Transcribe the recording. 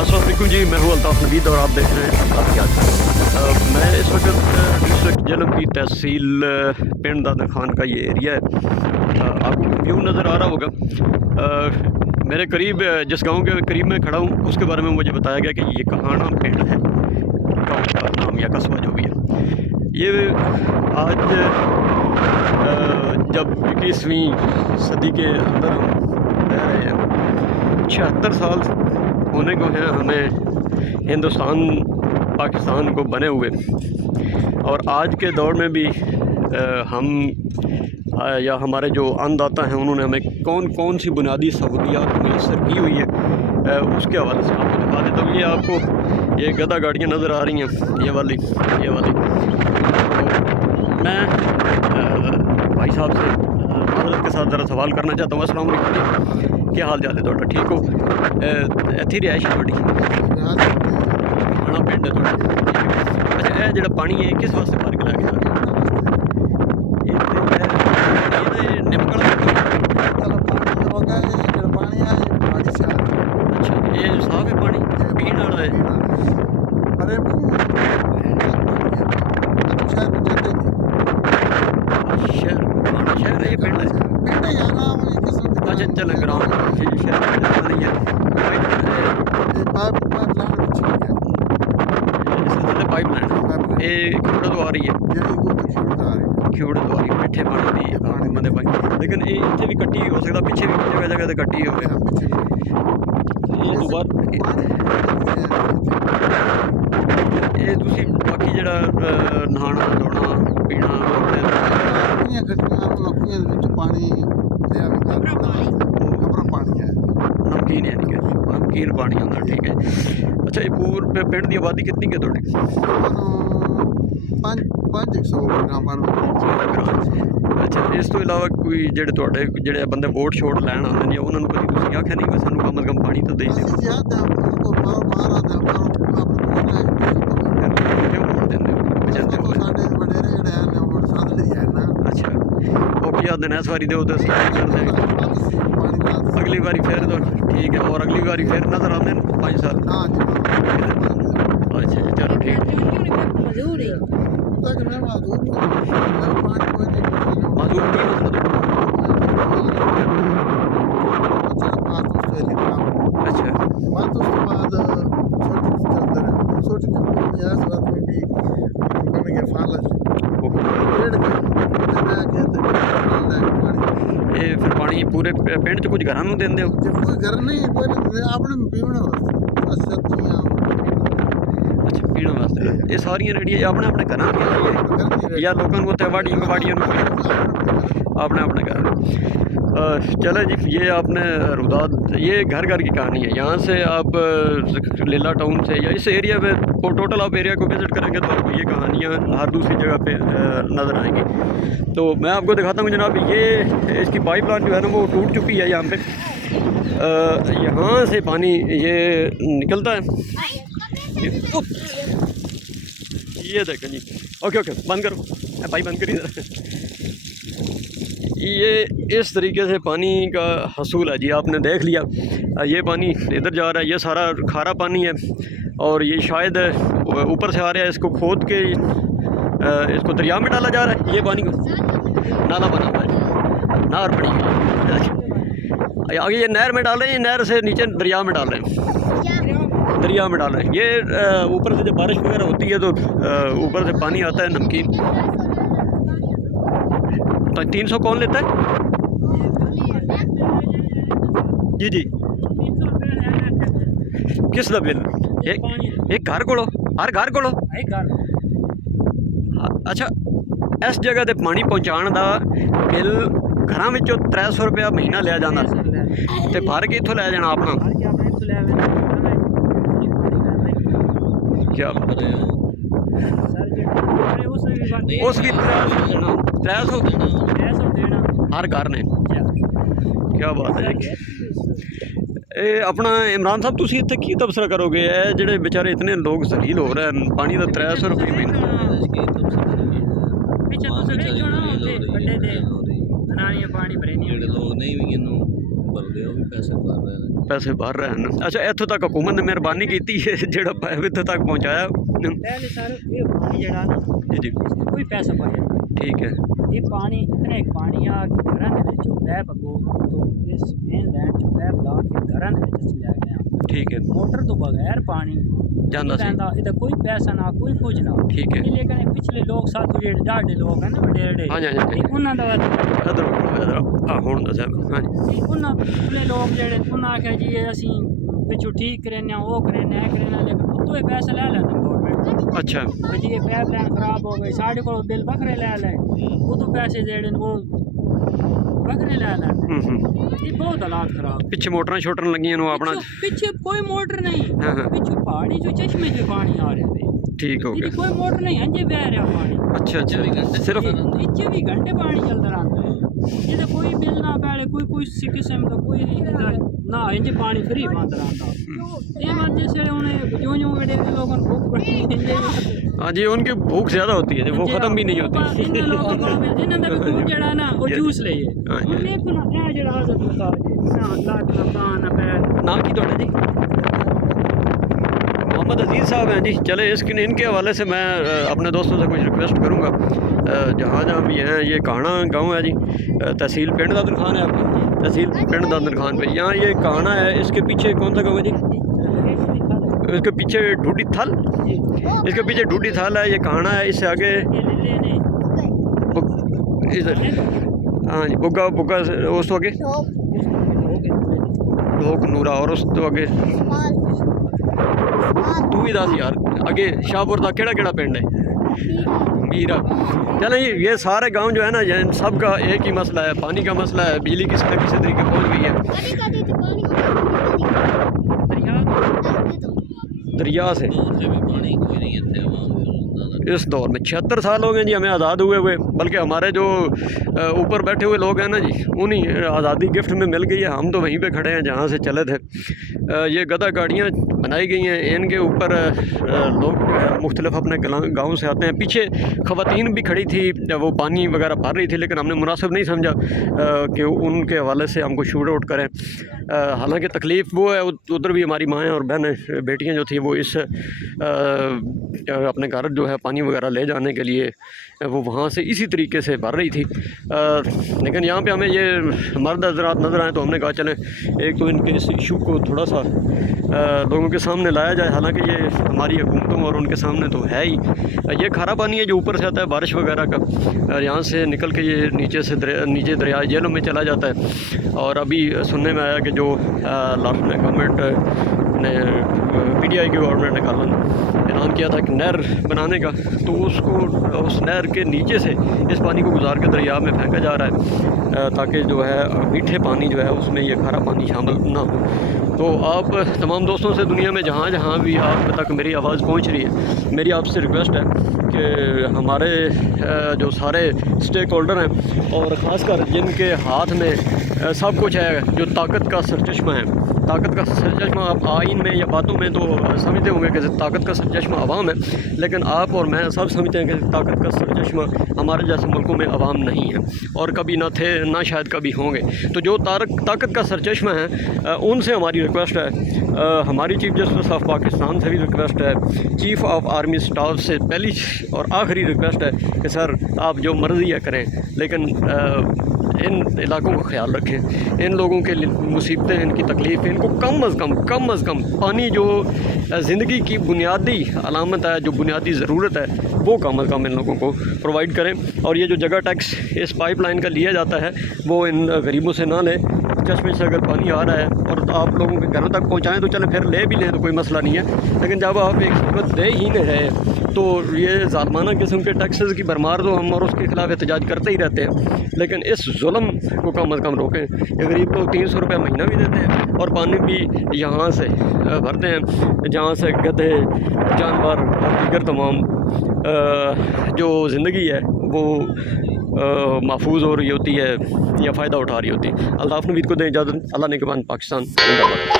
अस्सलाम वालेकुम जी, मैं हूं अल्ताफ़ नवीद और आप देख रहे हैं आपकी आदत। मैं इस वक्त जलम की तहसील पिंड दादर खान का ये एरिया है। आपको व्यू नज़र आ रहा होगा। मेरे करीब जिस गांव के करीब मैं खड़ा हूं उसके बारे में मुझे बताया गया कि ये कहाना पिंड है, गाँव का नाम या कस्बा जो भी है। ये आज जब 21वीं सदी के अंदर हम रह रहे हैं, 76 साल होने को हैं हमें हिंदुस्तान पाकिस्तान को बने हुए, और आज के दौर में भी हम या हमारे जो अन्नदाता हैं उन्होंने हमें कौन कौन सी बुनियादी सहूलियात मैसर की हुई है उसके हवाले से आपको दिखा देता हूँ। ये आपको ये गदा गाड़ियाँ नज़र आ रही हैं, ये वाली तो मैं भाई साहब से हजरत के साथ ज़रा सवाल करना चाहता हूँ। अस्सलाम वालेकुम जी, क्या हाल चाल है ਤੁਹਾਡਾ? ठीक हो? ਇੱਥੇ ਰਿਹਾਇਸ਼ ਹੈ ਤੁਹਾਡੀ? ਖਾਣਾ ਪਿੰਡ ਹੈ ਤੁਹਾਡਾ। ਅੱਛਾ, ਇਹ ਜਿਹੜਾ ਪਾਣੀ ਹੈ ਕਿਸ ਵਾਸਤੇ ਭਰ ਕੇ ਲੈ ਕੇ ਜਾ ਰਹੇ ਹੋ? ਇਹ ਨਿਮਕਲ अच्छा, ये साफ है पानी, पीने वाला है? शहर है ये पिंड है? अच्छा चल ग्राम शहर नहीं है। पाइप लाइन ये खिवड़ तो आ रही है, खिवड़ तो आ रही है मिठे पानी की बंदे पानी, लेकिन ये इतने भी कट्टी हो सकता, पीछे भी जगह जगह से कट्टी हो ये दोबारा ये तुसी बाकी जड़ा नहाना धोना पीना नमकीन है, नहीं है नमकीन पानी होता, ठीक है। अच्छा, ये पूरे पिंड की आबादी कितनी है थोड़ी? अच्छा, इस तो इलावा कोई जेडे तुहाडे जेडे बंदे वोट छोट लैन आते हैं उन्होंने कभी तुसीं आख्या नहीं कि सानू कम अज कम पानी तो दे दिओ? क्यों वोट देंदे हो? अच्छा, वो क्या दिन इस बारी दो तो अगली बारी फिर दो, ठीक है। और अगली बारी फिर नजर आते हैं 5 साल? अच्छा जी, चलो ठीक है। माजूर की ये फिर पानी पूरे पिंड च कुछ घर नूं देंदे हो? अच्छा, पीने वास्ते ये सारियां रेहड़ियां अपने अपने घर या लोगों को वाड़ियां अपने अपने घर? चले जी, ये आपने रुदाद, ये घर घर की कहानी है। यहाँ से आप लीला टाउन से या इस एरिया में टोटल आप एरिया को विज़िट करेंगे तो आपको ये कहानियाँ हर दूसरी जगह पे नज़र आएंगी। तो मैं आपको दिखाता हूँ जनाब, ये इसकी पाइपलाइन जो है ना वो टूट चुकी है यहाँ पे। यहाँ से पानी ये निकलता है, ये देखें जी। ओके बंद करो भाई, बंद करिए। ये इस तरीके से पानी का हसूल है जी, आपने देख लिया। ये पानी इधर जा रहा है, ये सारा खारा पानी है और ये शायद ऊपर से आ रहा है, इसको खोद के इसको दरिया में डाला जा रहा है। ये पानी को नाला बना हुआ है, नहर बनी हुई है, आगे ये नहर में डाल रहे हैं, नहर से नीचे दरिया में डाल रहे हैं, दरिया में डाल रहे हैं। ये ऊपर से जब बारिश वगैरह होती है तो ऊपर से पानी आता है नमकीन। तो 300 कौन लेता है जी? किस दा बिल? एक घर को हर घर को? अच्छा, इस जगह ते पानी पहुँचाने का बिल घरों में 300 रुपया महीना लिया जाता, तो भर के इत्थों लै जाना अपना? क्या बात है, उसकी 300 हर घर ने? क्या बात है। ये अपना इमरान साहब, तुसी इत्थे की तबसरा करोगे? ये जेडे बेचारे इतने लोग जलील हो रहे हैं, पानी का 300 रुपये महीना? भरदे ਉਹ ਵੀ ਪੈਸੇ ਭਰ ਰਹੇ ਨੇ पैसे भर रहे हैं। अच्छा इत्थों तक हुकूमत ने मेहरबानी की है जेड़ा इत्थों तक पहुँचाया। पहले सर ये पानी जड़ा ना जी जी इसमें कोई पैसा पाया ठीक है। ये पानी इतना एक पानी आ के घरां दे विच पैप अगो तो इस मेन लैंड च पैप ला के घरां दे विच चले गए ठीक है मोटर तो बगैर पानी जांदा सी इधर कोई पैसा ना कोई कुछ ना ठीक है। लेकिन पिछले लोग साथ जेड़े डाडे लोग हैं ना बड़े हाँ जी हाँ जी उन्हां दा इधर हुण दस्या हाँ जी उन्हां पिछले लोग जेड़े उन्हां आख्या जी असीं पिछू ठीक करने वो करने लेकिन उतो ही पैसे ले लैंदे गवर्नमेंट। अच्छा जी ये पाइप लाइन खराब हो गई साढ़े को बिल बकरे ले ले उतो पैसे जेड़े वो बकरे ले ले ये बहुत हालात खराब। पिछे मोटर शोटर लगी अपना पीछे कोई मोटर नहीं हाँ हाँ पीछे पहाड़ी जो चश्मे से पानी आ रहा है ठीक हो गया। कोई मोटर नहीं अंजे बह रहा पानी। अच्छा अच्छा सिर्फ 24 घंटे पानी चलता रहता है ये कोई बिल ना बैठे कोई किस्म का कोई ना इंजे पानी फ्री बंद रहता ये बात जैसे उन्हें जो बड़े लोगों को भूख बढ़ती हाँ जी उनकी भूख ज़्यादा होती है वो ख़त्म भी नहीं होती। जिन्होंने भूख जड़ा ना वो जूस ले नाम की थोड़ा जी मोहम्मद अजीज़ साहब हैं जी। चले इनके हवाले से मैं अपने दोस्तों से कुछ रिक्वेस्ट करूँगा जहाँ जहाँ भी हैं। ये काना गांव है जी तहसील पिंड दादन खान है आपकी तहसील पिंड दादन खान पे यहाँ ये काना है। इसके पीछे कौन सा गाँव है जी? इसके पीछे ढूडी थल इसके पीछे ढूडी थल है। ये काना है इससे आगे इधर हाँ जी बुग्गा बुग्गा उस तो आगे ढोक नूरा और उस तो आगे तू ही दस यार आगे शाहपुर का केड़ा केड़ा पिंड है मीरा। चलें ये सारे गांव जो है ना ये सबका एक ही मसला है पानी का मसला है। बिजली किसी न किसी तरीके पहुंच गई है दरिया से भी पानी कोई नहीं है इस दौर में 76 साल हो गए जी हमें आज़ाद हुए बल्कि हमारे जो ऊपर बैठे हुए लोग हैं ना जी उन्हीं आज़ादी गिफ्ट में मिल गई है। हम तो वहीं पे खड़े हैं जहाँ से चले थे। ये गदा गाड़ियाँ बनाई गई हैं इनके ऊपर लोग जो है मुख्तलिफ अपने गाँव से आते हैं। पीछे ख़वातीन भी खड़ी थी वो पानी वगैरह भर रही थी लेकिन हमने मुनासिब नहीं समझा कि उनके हवाले से हमको शूट आउट करें। हालांकि तकलीफ़ वो है उधर भी हमारी माएँ और बहनें बेटियाँ जो थी वो इस अपने घर जो है पानी वगैरह ले जाने के लिए वो वहाँ से इसी तरीके से भर रही थी। लेकिन यहाँ पे हमें ये मर्द हज़रात नज़र आए तो हमने कहा चलें एक तो इनके इस इशू को थोड़ा सा लोगों के सामने लाया जाए। हालांकि ये हमारी हुकूमतों और उनके सामने तो है ही। ये खारा पानी है जो ऊपर से आता है बारिश वगैरह का यहाँ से निकल के ये नीचे दरिया जेलों में चला जाता है। और अभी सुनने में आया कि जो लास्ट में गवर्नमेंट ने PTI की गवर्नमेंट ने कल ऐलान किया था कि नहर बनाने का तो उसको उस नहर के नीचे से इस पानी को गुजार के दरिया में फेंका जा रहा है ताकि जो है मीठे पानी जो है उसमें ये खारा पानी शामिल ना हो। तो आप तमाम दोस्तों से दुनिया में जहाँ जहाँ भी आप तक मेरी आवाज़ पहुँच रही है मेरी आपसे रिक्वेस्ट है कि हमारे जो सारे स्टेक होल्डर हैं और ख़ासकर जिनके हाथ में सब कुछ है जो ताकत का सरचश्मा है ताकत का सरचश्मा आप आइन में या बातों में तो समझते होंगे कि ताकत का सरचश्मा अवाम है लेकिन आप और मैं सब समझते हैं कि ताकत का सरचश्मा हमारे जैसे मुल्कों में अवाम नहीं है और कभी ना थे ना शायद कभी होंगे। तो जो ताकत का सरचश्मा है उनसे हमारी रिक्वेस्ट है हमारी चीफ जस्टिस ऑफ पाकिस्तान से भी रिक्वेस्ट है चीफ़ ऑफ आर्मी स्टाफ से पहली और आखिरी रिक्वेस्ट है कि सर आप जो मर्ज़ी है करें लेकिन इन इलाकों का ख्याल रखें। इन लोगों के मुसीबतें इनकी तकलीफ़ इनको कम अज़ कम पानी जो ज़िंदगी की बुनियादी अलामत है जो बुनियादी ज़रूरत है वो कम अज़ कम इन लोगों को प्रोवाइड करें। और ये जो जगह टैक्स इस पाइपलाइन का लिया जाता है वो इन गरीबों से ना लें। चश्मे से अगर पानी आ रहा है और आप लोगों के घरों तक पहुँचाएँ तो चलें फिर ले भी लें तो कोई मसला नहीं है लेकिन जब आप एक कीमत दे ही नहीं रहे तो ये ज़ालमाना किस्म के टैक्सेस की भरमार तो हम और उसके खिलाफ एहतजाज करते ही रहते हैं लेकिन इस जुल्म को कम अज़ कम रोकें। ये गरीब लोग 300 रुपये महीना भी देते हैं और पानी भी यहाँ से भरते हैं जहाँ से गधे जानवर और दीगर तमाम जो ज़िंदगी है वो महफूज हो रही होती है या फ़ायदा उठा रही होती है। अल्ताफ़ नवीद को दें इजाज़त। अल्लाह ने के बाद पाकिस्तान जिंदाबाद।